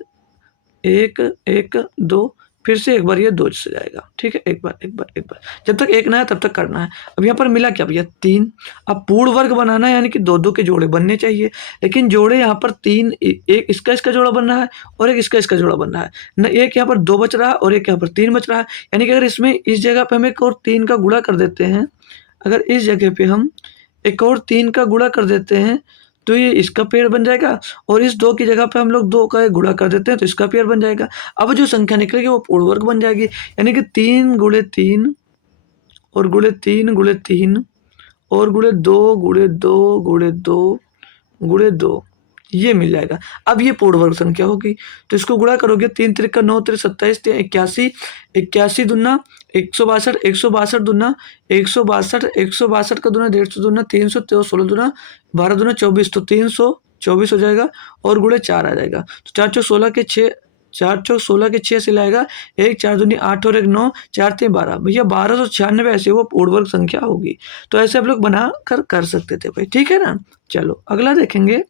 एक एक 2, फिर से एक बार ये 2 से जाएगा। ठीक है, एक बार, जब तक एक ना है तब तक करना है। अब यहाँ पर मिला क्या भैया 3, अब पूर्ण वर्ग बनाना है यानी कि 2-2 के जोड़े बनने चाहिए, लेकिन जोड़े यहाँ पर 3, एक इसका जोड़ा बन रहा है और एक इसका जोड़ा बन रहा है न, एक यहाँ पर 2 बच रहा है और एक यहाँ पर 3 बच रहा है, यानी कि अगर इसमें इस जगह पर हम एक और 3 का गुणा कर देते हैं, अगर इस जगह पे हम एक और 3 का गुणा कर देते हैं तो ये इसका पेड़ बन जाएगा, और इस 2 की जगह पे हम लोग 2 का गुणा कर देते हैं तो इसका पेड़ बन जाएगा। अब जो संख्या निकलेगी वो पूर्ण वर्ग बन जाएगी, यानी कि 3 गुणे 3 और गुणे 3 गुणे 3 और गुणे 2 गुणे 2 गुणे 2 गुणे 2, ये मिल जाएगा। अब ये पूर्ण वर्ग संख्या होगी, तो इसको गुणा करोगे 3 त्रिक 9 त्रिक 27, 81, 81 दूना 162, 162 दूना 162, 162 का दूना 150 दूना 300, 16 दूना 12 दूना 24, तो 324 हो जाएगा और गुणे 4 आ जाएगा, तो 4 चौक 16 के 6, 4 चौक 16 के 6 से लाएगा, 1 4 दूनी 8 और 1 9, 4 3 12, भैया 1296 ऐसे वो पूर्ण वर्ग संख्या होगी। तो ऐसे आप लोग बना कर सकते थे भाई, ठीक है ना। चलो अगला देखेंगे,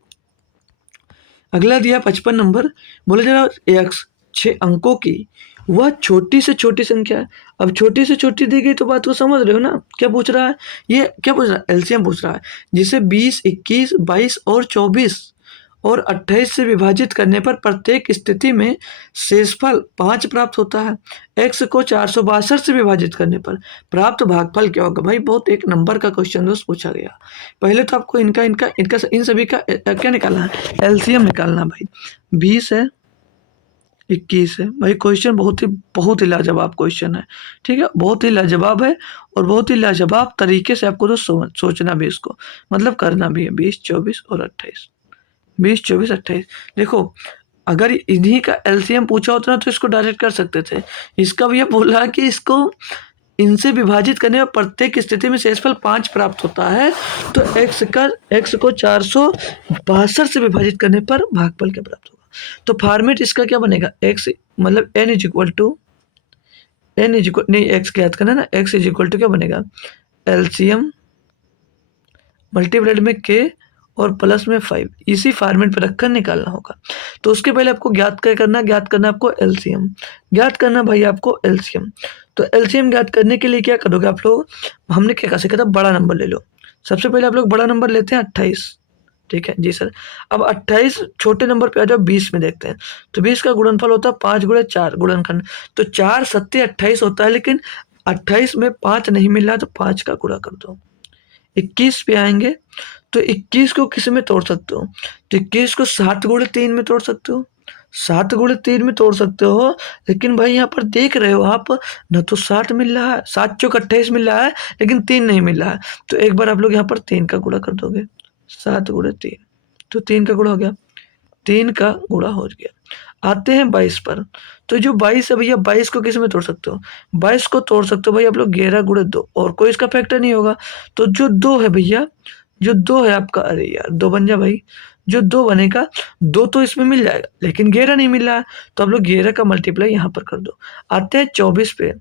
अगला दिया 55 नंबर, बोले जरा एक्स 6 अंकों की वह छोटी से छोटी संख्या है। अब छोटी से छोटी दी गई तो बात को समझ रहे हो ना, क्या पूछ रहा है, ये क्या पूछ रहा है एलसीएम पूछ रहा है, जिसे 20, 21, 22 और 24 और 28 से विभाजित करने पर प्रत्येक स्थिति में शेषफल 5 प्राप्त होता है। एक्स को 462 से विभाजित करने पर प्राप्त भागफल क्या होगा। भाई बहुत एक नंबर का क्वेश्चन दोस्त पूछा गया। पहले तो आपको इनका इनका इनका इन सभी का क्या निकालना है, एलसीएम निकालना। भाई 20 है, 21 है। भाई क्वेश्चन बहुत ही लाजवाब क्वेश्चन है, ठीक है, बहुत ही लाजवाब है और बहुत ही लाजवाब तरीके से आपको तो सोचना भी इसको, मतलब करना भी है। 20, 24 और 28, 20, 24, 28। देखो अगर इन्हीं का एलसीएम पूछा होता ना तो इसको डायरेक्ट कर सकते थे। इसका भी ये बोला कि इसको इनसे विभाजित करने पर प्रत्येक स्थिति में शेषफल 5 प्राप्त होता है, तो एक्स को 462 से विभाजित करने पर भागफल क्या प्राप्त होगा। तो फॉर्मेट इसका क्या बनेगा, एक्स मतलब n इज इक्वल टू नहीं एक्स ज्ञात करना ना, एक्स इज इक्वल टू क्या बनेगा, एलसीएम मल्टीप्लाइड में के और प्लस में 5, इसी फॉर्मेट पर रखकर निकालना होगा। तो उसके पहले आपको ज्ञात करना आपको एलसीएम ज्ञात करना भाई, आपको एलसीएम। तो एलसीएम ज्ञात करने के लिए क्या करोगे आप लोग, हमने क्या सीखा था, बड़ा नंबर ले लो। सबसे पहले आप लोग बड़ा नंबर लेते हैं 28, ठीक है जी सर। अब 28 छोटे नंबर पे आ जाओ, 20 में देखते हैं। तो 20 का गुणनफल होता है 5 गुणे 4 गुणनखंड, तो 4 सत्ते 28 होता है, लेकिन 28 में 5 नहीं मिल रहा तो 5 का गुणा कर दो। 21 पे आएंगे तो 21 को किस में तोड़ सकते हो, तो 21 को 7 गुणे 3 में तोड़ सकते हो, 7 गुणे 3 में तोड़ सकते हो। लेकिन भाई यहाँ पर देख रहे हो आप, न तो 60 मिल रहा है, 7 चौक 28 मिल रहा है, लेकिन 3 नहीं मिल रहा है। तो एक बार आप लोग यहाँ पर 3 का गुणा कर दोगे, 7 गुणे 3, तो 3 का गुणा हो गया, 3 का गुणा हो गया। आते हैं 22 पर। तो जो 22 है भैया, 22 को किस में तोड़ सकते हो? 22 को तोड़ सकते हो भाई आप लोग 11 गुणे 2, और कोई इसका फैक्टर नहीं होगा। तो जो 2 है भैया, जो 2 है आपका, अरे यार 2 बन जा भाई, जो 2 बनेगा, 2 तो इसमें मिल जाएगा, लेकिन 11 नहीं मिल रहा है, तो आप लोग 11 का मल्टीप्लाई यहाँ पर कर दो। आते हैं 24 पे।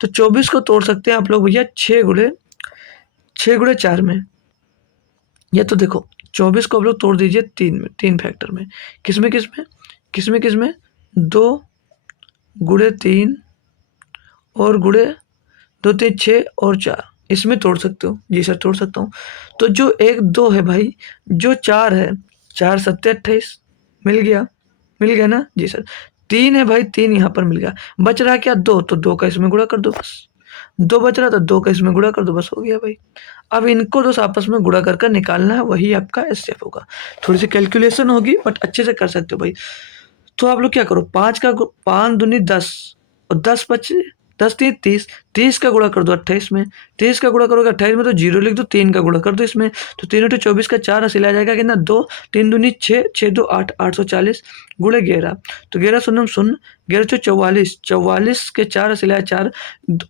तो 24 को तोड़ सकते हैं आप लोग भैया 6 गुणे 4 में। या तो देखो 24 को आप लोग तोड़ दीजिए 3 में, 3 फैक्टर में। किसमें किसमें किसमें किसमें 2 गुणे 3 और गुणे 2 3 6 और 4, इसमें तोड़ सकते हो। जी सर तोड़ सकता हूँ। तो जो 1 2 है भाई, जो 4 है, 4 सत्ते 28, मिल गया ना? जी सर। 3 है भाई, 3 यहाँ पर मिल गया। बच रहा क्या? 2, तो 2 का इसमें गुणा कर दो बस। 2 बच रहा तो 2 का इसमें गुणा कर दो, बस हो गया भाई। अब इनको दोस्त आपस में गुणा कर निकालना है, वही आपका एसएफ होगा। थोड़ी सी कैलकुलेशन होगी बट अच्छे से कर सकते हो भाई। तो आप लोग क्या करो, 5 दूनी 10 और 10 बचे, 10 3 30, 30 का गुणा कर दो 28 में, 30 का गुणा करोगे 28 में तो 0 लिख दो, 3 का गुणा कर दो इसमें, तो 3 × 24 का 4 हासिल आ जाएगा कितना? 2, 3 दूनी 6, 6 2 8, 840 गुणे 11, तो 11 शून्य शून्य, 11 चौ 44, 44 के 4 हासिल आया 4,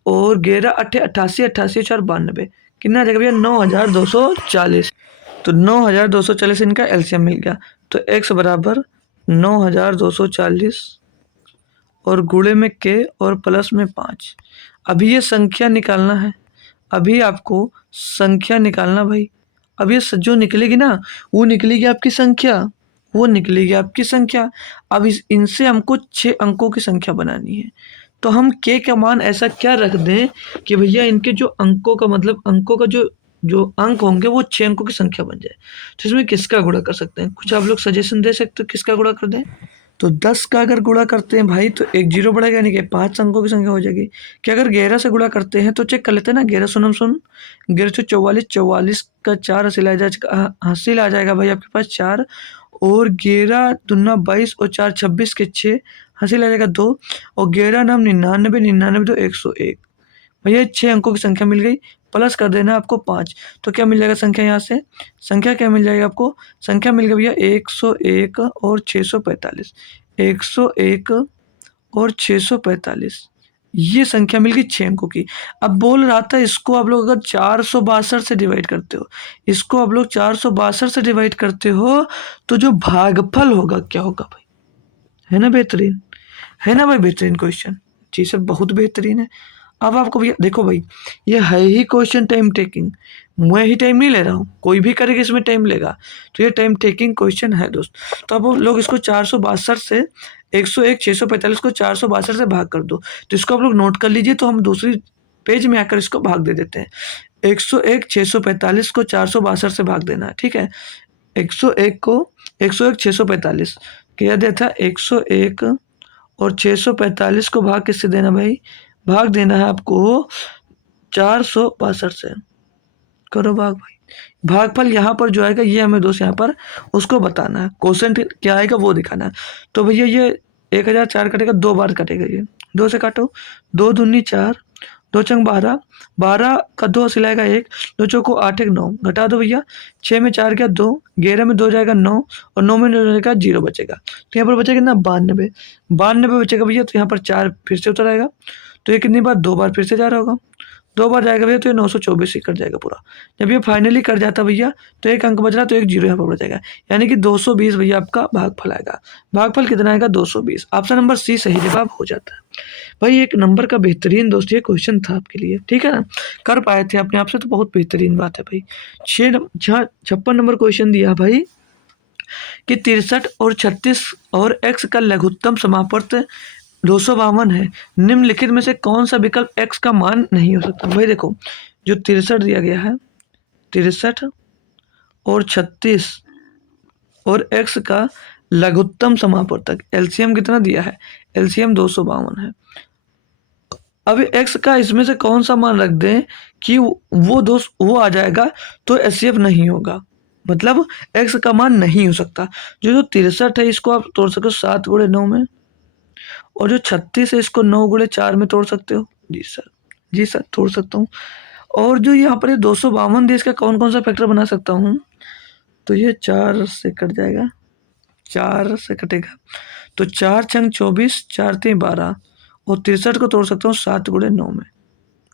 और 11 8 88, 88 4 92, कितना आ जाएगा भैया? 9240। तो 9240 इनका एलसीएम मिल गया। तो x बराबर 9240 और गुणे में k और प्लस में 5। अभी ये संख्या निकालना है, अभी आपको संख्या निकालना भाई। अब ये जो निकलेगी ना, वो निकलेगी आपकी संख्या, वो निकलेगी आपकी संख्या। अब इनसे हमको 6 अंकों की संख्या बनानी है। तो हम k का मान ऐसा क्या रख दें कि भैया इनके जो अंकों का मतलब अंकों का जो जो अंक होंगे वो 6 अंकों की संख्या बन जाए। तो इसमें किसका गुणा कर सकते हैं? कुछ आप लोग सजेशन दे सकते हो किसका गुणा कर दें? तो 10 का अगर गुणा करते हैं भाई तो एक जीरो बढ़ेगा, यानी कि 5 अंकों की संख्या हो जाएगी। कि अगर 11 से गुणा करते हैं तो चेक कर लेते हैं ना, 11 शून्य शून्य, 11 से 44, 44 का 4 हासिल आ जाएगा भाई आपके पास 4, और 11 दूना 22 और 4 26 के 6 हासिल आ जाएगा 2, और 11 नाम 99, 99 तो 101। भैया 6 अंकों की संख्या मिल गई, प्लस कर देना आपको 5, तो क्या मिल जाएगा संख्या यहाँ से? संख्या क्या मिल जाएगा आपको? संख्या मिल गई भैया 101 और 645, 101 और 645, ये संख्या मिल गई 6 अंकों की। अब बोल रहा था इसको आप लोग अगर 462 से डिवाइड करते हो, इसको आप लोग 462 से डिवाइड करते हो, तो जो भागफल होगा क्या होगा भाई? है ना बेहतरीन? है ना भाई बेहतरीन क्वेश्चन? जी सर बहुत बेहतरीन है। अब आपको भैया देखो भाई, ये है ही क्वेश्चन टाइम टेकिंग, मैं ही टाइम नहीं ले रहा हूँ, कोई भी करेगा इसमें टाइम लेगा, तो ये टाइम टेकिंग क्वेश्चन है दोस्त। तो अब लोग इसको 462 से 101 645 को 462 से भाग कर दो, तो इसको आप लोग नोट कर लीजिए। तो हम दूसरी पेज में आकर इसको भाग दे देते हैं। 101 645 को 462 से भाग देना है, ठीक है। 101 को 101 645 क्या दिया था? 101 और 645 को भाग किससे देना भाई? भाग देना है आपको 462 से। करो भाग भाई। भागफल यहाँ पर जो आएगा ये हमें दोस्त यहाँ पर उसको बताना है, क्वेश्चन क्या आएगा वो दिखाना है। तो भैया ये 1004 कटेगा, 2 बार कटेगा, ये 2 से काटो, 2 दूनी 4, 2 चंग 12, 12 का 2 सिलाएगा 1, 2 चौको 8 1 9, घटा दो भैया, 6 में 4 गया 2, 11 में 2 जाएगा 9, और 9 में 2 जाएगा 0 बचेगा। तो यहाँ पर बचेगा ना 92, 92 बचेगा भैया। तो यहाँ पर 4 फिर से उतर आएगा, तो ये कितनी बार? 2 बार फिर से जा रहा होगा, 2 बार जाएगा भैया, तो ये 924 ही कट जाएगा पूरा। जब ये फाइनली कट जाता भैया तो एक अंक बच रहा, तो एक जीरो यहाँ पर बच जाएगा, यानी कि 220 भैया आपका भागफल आएगा। भागफल कितना आएगा? 220। ऑप्शन नंबर सी सही जवाब हो जाता है भाई। एक नंबर का बेहतरीन दोस्त ये क्वेश्चन था आपके लिए, ठीक है ना? कर पाए थे अपने आप से तो बहुत बेहतरीन बात है भाई। 56 नंबर क्वेश्चन दिया भाई कि 63 और 36 और x का लघुत्तम समापवर्त 252 है, निम्नलिखित में से कौन सा विकल्प x का मान नहीं हो सकता? भाई देखो, जो 63 दिया गया है, 63 और 36 और x का लघुत्तम समापवर्तक एलसीएम कितना दिया है? एलसीएम 252 है। अब x का इसमें से कौन सा मान रख दें कि वो दोस्त वो आ जाएगा, तो एचसीएफ नहीं होगा, मतलब x का मान नहीं हो सकता। जो 63 है इसको आप तोड़ सकते हो 7 गुणे 9 में, और जो 36 है इसको 9 गुणे 4 में तोड़ सकते हो। जी सर, जी सर तोड़ सकता हूँ। और जो यहाँ पर ये 252 देश का कौन कौन सा फैक्टर बना सकता हूँ? तो ये 4 से कट जाएगा, 4 से कटेगा तो 4 छंग 24, 4 तीन 12 और 63 को तोड़ सकता हूँ 7 गुणे 9 में।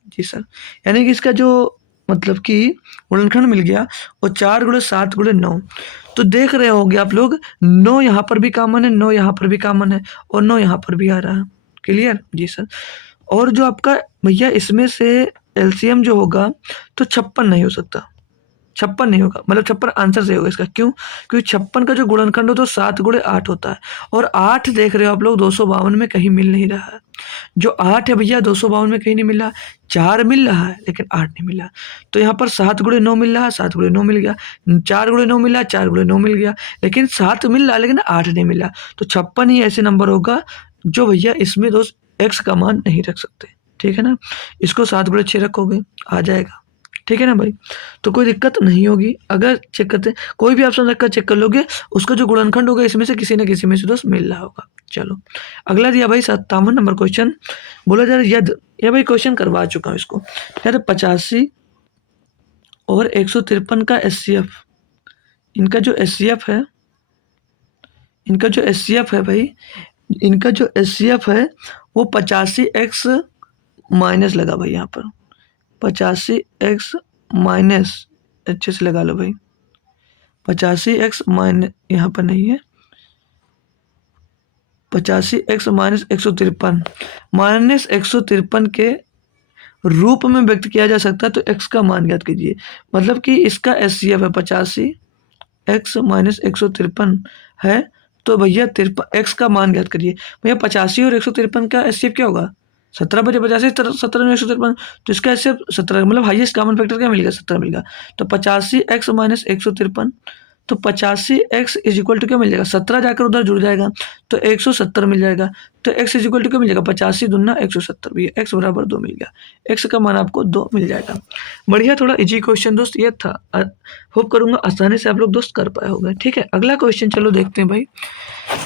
जी सर, यानी कि इसका जो मतलब कि गुणनखंड मिल गया वो 4 गुणे 7 गुणे 9। तो देख रहे होंगे आप लोग 9 यहाँ पर भी कॉमन है, 9 यहाँ पर भी कॉमन है और 9 यहाँ पर भी आ रहा है। क्लियर? जी सर। और जो आपका भैया इसमें से एलसीएम जो होगा तो 56 नहीं हो सकता, 56 नहीं होगा, मतलब 56 आंसर सही होगा इसका। क्यों? क्योंकि 56 का जो गुणनखंड होता है 7 गुणे 8 होता है और 8 देख रहे हो आप लोग 252 में कहीं मिल नहीं रहा है। जो 8 है भैया 252 में कहीं नहीं मिल रहा, 4 मिल रहा है लेकिन 8 नहीं मिल रहा। तो यहाँ पर 7 गुणे 9 मिल रहा है, 7 गुणे 9 मिल गया, 4 गुणे 9 मिल रहा है, 4 गुणे 9 मिल गया, लेकिन 7 मिल रहा है लेकिन 8 नहीं मिला। तो 56 ही ऐसे नंबर होगा जो भैया इसमें दोस्त एक्स का मान नहीं रख सकते। ठीक है ना? इसको 7 गुणे 6 रखोगे आ जाएगा। ठीक है ना भाई? तो कोई दिक्कत नहीं होगी। अगर चेक करते कोई भी ऑप्शन रखकर चेक कर लोगे, उसका जो गुणनखंड होगा इसमें से किसी न किसी में से दोस्त मिल रहा होगा। चलो अगला दिया भाई 57 नंबर क्वेश्चन। बोला जा रहा है यदि, ये भाई क्वेश्चन करवा चुका हूँ इसको। यार 85 और 153 का एचसीएफ, इनका जो एचसीएफ है, इनका जो एचसीएफ है भाई, इनका जो एचसीएफ है वो 85x माइनस लगा भाई यहाँ पर, 85x माइनस, अच्छे से लगा लो भाई, 85x माइनस, यहाँ पर नहीं है, 85x माइनस 153 माइनस 153 के रूप में व्यक्त किया जा सकता है। तो x का मान ज्ञात कीजिए। मतलब कि इसका एचसीएफ है 85x माइनस 153 है, तो भैया 53 x का मान ज्ञात करिए। भैया 85 और 153 का एचसीएफ क्या होगा? 17 बजे 85 17 में 153, तो इसका एचसीएफ 17, मतलब हाईएस्ट कॉमन फैक्टर क्या मिलेगा? 17 मिलेगा। तो 85x माइनस 153, तो 85x इज इक्वल टू क्या मिल जाएगा? 17 जाकर उधर जुड़ जाएगा तो 170 मिल जाएगा। तो x इज इक्वल टू क्या मिल जाएगा? 85 दूना 170, भैया x बराबर 2 मिल गया। x का मान आपको 2 मिल जाएगा। बढ़िया, थोड़ा इजी क्वेश्चन दोस्त ये था। होप करूंगा आसानी से आप लोग दोस्त कर पाए होंगे। ठीक है, अगला क्वेश्चन चलो देखते हैं भाई।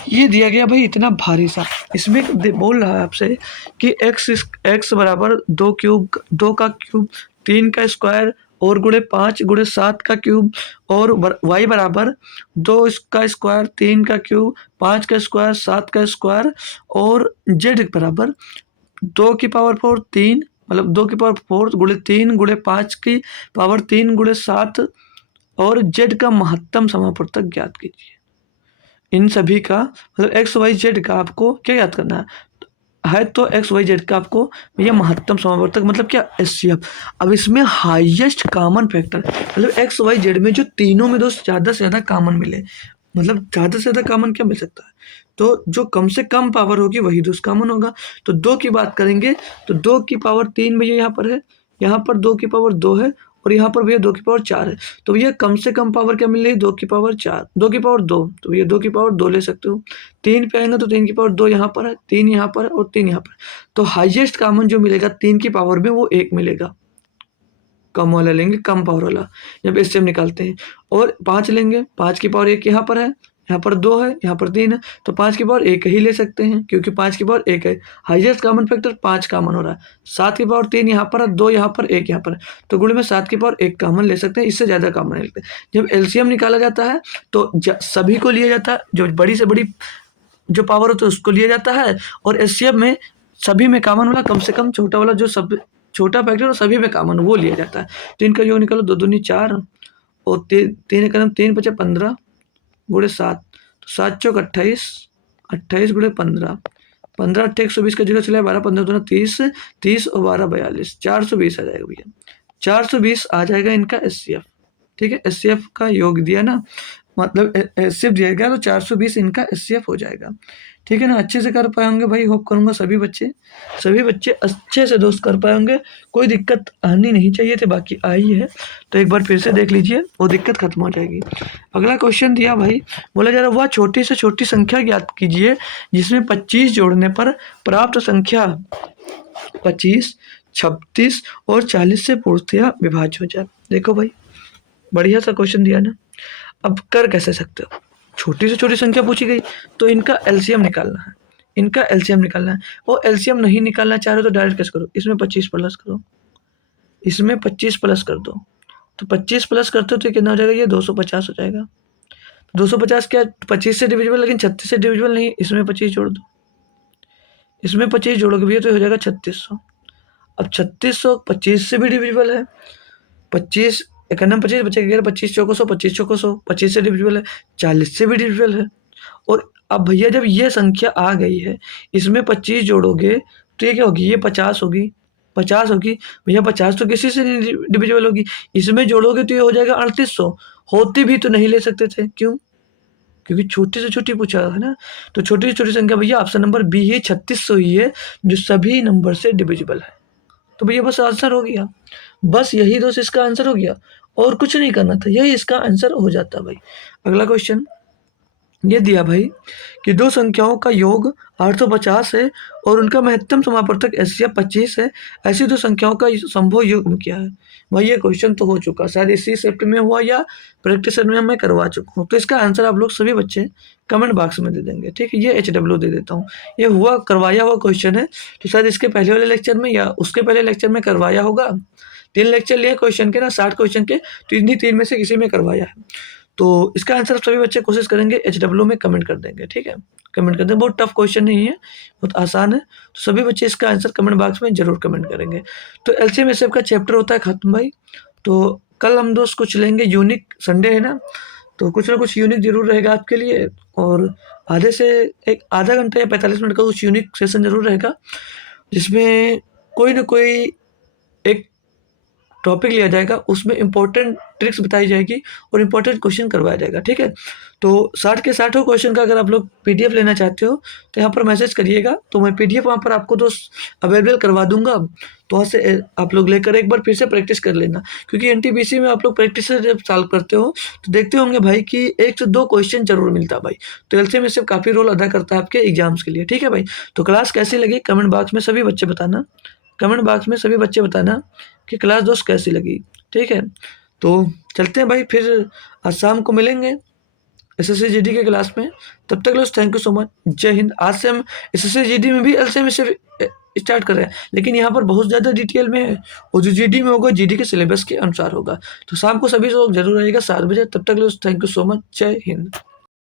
ये दिया गया भाई इतना भारी सा, इसमें बोल रहा है आपसे कि x बराबर 2 क्यूब, 2 का क्यूब, 3 का स्क्वायर और गुणे 5 गुणे 7 का क्यूब और y बराबर 2 का स्क्वायर, 3 का क्यूब, 5 का स्क्वायर, 7 का स्क्वायर और z बराबर 2 की पावर 4 3, मतलब 2 की पावर 4 गुणे 3 गुणे 5 की पावर 3 गुणे 7 और z का महत्तम समापवर्तक ज्ञात कीजिए। इन सभी का मतलब एक्स वाई जेड का आपको क्या याद करना है तो एक्स वाई जेड का आपको भैया महत्तम समावर्तक मतलब क्या? एचसीएफ। अब इसमें हाईएस्ट कॉमन फैक्टर मतलब एक्स वाई जेड में जो तीनों में दोस्त ज़्यादा से ज़्यादा कॉमन मिले, मतलब ज़्यादा से ज़्यादा कॉमन क्या मिल सकता है? तो जो कम से कम पावर होगी वही दोस्त कॉमन होगा। तो 2 की बात करेंगे तो 2 की पावर 3 भैया यहाँ पर है, यहाँ पर 2 की पावर 2 है और यहाँ पर भैया 2 की पावर 4 है। तो भैया कम से कम पावर क्या मिल रही है? 2 की पावर 4, 2 की पावर 2, तो भैया 2 की पावर 2 ले सकते हो। 3 पे आएंगे तो 3 की पावर 2 यहाँ पर है, 3 यहाँ पर है और 3 यहाँ पर। तो हाईएस्ट कॉमन जो मिलेगा 3 की पावर में वो 1 मिलेगा। कम वाला लेंगे, कम पावर वाला, जब इससे हम निकालते हैं। और 5 लेंगे, 5 की पावर 1 यहाँ पर है, यहाँ पर 2 है, यहाँ पर 3 है, तो 5 की पावर 1 ही ले सकते हैं क्योंकि 5 की पावर 1 है। हाईएस्ट कॉमन फैक्टर 5 कॉमन हो रहा है। 7 की पावर 3 यहाँ पर है, 2 यहाँ पर, 1 यहाँ पर है, तो गुणे में 7 की पावर 1 कॉमन ले सकते हैं, इससे ज़्यादा कॉमन ले सकते हैं। जब एलसीएम निकाला जाता है तो सभी को लिया जाता है, जो बड़ी से बड़ी जो पावर होती है उसको लिया जाता है, और एचसीएफ में सभी में कॉमन वाला कम से कम छोटा वाला जो सब छोटा फैक्टर और सभी में कॉमन वो लिया जाता है। तो इनका योग निकालो, 2 दूनी 4 और 3 कदम 3 बचे 15 गुणे 7, तो 7 चौक 28, 28 गुणे 15, 15 8 120 का जगह चला 12 15 दूना 30, 30 और 12 42, 420 आ जाएगा भैया, 420 आ जाएगा इनका एचसीएफ। ठीक है, एचसीएफ का योग दिया ना, मतलब एचसीएफ दिया गया तो 420 इनका एचसीएफ हो जाएगा। ठीक है ना, अच्छे से कर पाए होंगे भाई, होप करूंगा सभी बच्चे अच्छे से दोस्त कर पाए होंगे। कोई दिक्कत आनी नहीं चाहिए थे, बाकी आई है तो एक बार फिर से देख लीजिए, वो दिक्कत खत्म हो जाएगी। अगला क्वेश्चन दिया भाई, बोला जा रहा वह छोटी से छोटी संख्या ज्ञात कीजिए जिसमें 25 जोड़ने पर प्राप्त संख्या 25, 36 और 40 से पूर्णतया विभाज्य हो जाए। देखो भाई बढ़िया सा क्वेश्चन दिया ना। अब कर कैसे सकते हो? छोटी से छोटी संख्या पूछी गई तो इनका एलसीएम निकालना है, इनका एलसीएम निकालना है। और एलसीएम नहीं निकालना चाह रहे हो तो डायरेक्ट कैसे करो, इसमें 25 प्लस करो, इसमें 25 प्लस कर दो, तो 25 प्लस करते हो तो कितना हो जाएगा? ये 250 हो जाएगा। 250 क्या 25 से डिविजिबल, लेकिन 36 से डिविजिबल नहीं, इसमें 25 जोड़ दो, इसमें 25 जोड़ोगे भैया तो हो जाएगा 3600। अब 3600 25 से भी डिविजिबल है, 25 इक्यानवे 25 बचेगा 11, 25 चौको 100, 25 चौको 100, 25 से डिविजिबल है, 40 से भी डिविजिबल है। और अब भैया जब ये संख्या आ गई है, इसमें 25 जोड़ोगे तो ये क्या होगी, ये 50 होगी, 50 होगी भैया, 50 तो किसी से नहीं डिविजिबल होगी, इसमें जोड़ोगे तो ये हो जाएगा 3800। होती भी तो नहीं ले सकते थे, क्यों? क्योंकि छोटी से छोटी पूछा है ना, तो छोटी से छोटी संख्या भैया ऑप्शन नंबर बी ही 3600 ही है, जो सभी नंबर से डिविजिबल है। तो भैया बस आंसर हो गया, बस यही दोस्त इसका आंसर हो गया, और कुछ नहीं करना था, यही इसका आंसर हो जाता भाई। अगला क्वेश्चन ये दिया भाई कि दो संख्याओं का योग 850 है और उनका महत्तम समापवर्तक एशिया 25 है, ऐसी दो संख्याओं का संभव युग्म क्या है? भाई ये क्वेश्चन तो हो चुका, शायद इसी शिफ्ट में हुआ या प्रैक्टिस में मैं करवा चुका हूँ, तो इसका आंसर आप लोग सभी बच्चे कमेंट बॉक्स में दे देंगे, ठीक है। ये HW दे देता हूँ, ये हुआ करवाया हुआ क्वेश्चन है, तो शायद इसके पहले वाले लेक्चर में या उसके पहले लेक्चर में करवाया होगा। 3 लेक्चर लिए क्वेश्चन के ना, 60 क्वेश्चन के, तो इन्हीं 3 में से किसी में करवाया है। तो इसका आंसर सभी बच्चे कोशिश करेंगे HW में कमेंट कर देंगे, ठीक है, कमेंट कर देंगे। बहुत टफ क्वेश्चन नहीं है, बहुत आसान है, तो सभी बच्चे इसका आंसर कमेंट बॉक्स में जरूर कमेंट करेंगे। तो LCM SF का चैप्टर होता है खत्म भाई। तो कल हम दोस्त कुछ लेंगे यूनिक, संडे है ना, तो कुछ ना कुछ यूनिक जरूर रहेगा आपके लिए, और आधे से एक आधा घंटा या 45 मिनट का कुछ यूनिक सेशन जरूर रहेगा, जिसमें कोई ना कोई एक टॉपिक लिया जाएगा, उसमें इंपॉर्टेंट ट्रिक्स बताई जाएगी और इंपॉर्टेंट क्वेश्चन करवाया जाएगा, ठीक है। तो 60 के 60 क्वेश्चन का अगर आप लोग PDF लेना चाहते हो तो यहाँ पर मैसेज करिएगा, तो मैं PDF वहाँ पर आपको दोस्त अवेलेबल करवा दूंगा, तो वहाँ से आप लोग लेकर एक बार फिर से प्रैक्टिस कर लेना, क्योंकि NTPC में आप लोग प्रैक्टिस से जब सॉल्व करते हो तो देखते होंगे भाई कि 1 से 2 क्वेश्चन जरूर मिलता है भाई, तो LCM में सिर्फ काफ़ी रोल अदा करता है आपके एग्जाम्स के लिए, ठीक है भाई। तो क्लास कैसी लगी कमेंट बॉक्स में सभी बच्चे बताना, कमेंट बॉक्स में सभी बच्चे बताना कि क्लास दोस्त कैसी लगी, ठीक है। तो चलते हैं भाई, फिर आज शाम को मिलेंगे SSC GD के क्लास में, तब तक दोस्त थैंक यू सो मच, जय हिंद। आज से हम SSC GD में भी LCM से स्टार्ट कर रहे हैं, लेकिन यहाँ पर बहुत ज़्यादा डिटेल में है, और जो GD में होगा GD के सिलेबस के अनुसार होगा। तो शाम को सभी लोग जरूर आइएगा 7 बजे, तब तक दोस्त थैंक यू सो मच, जय हिंद।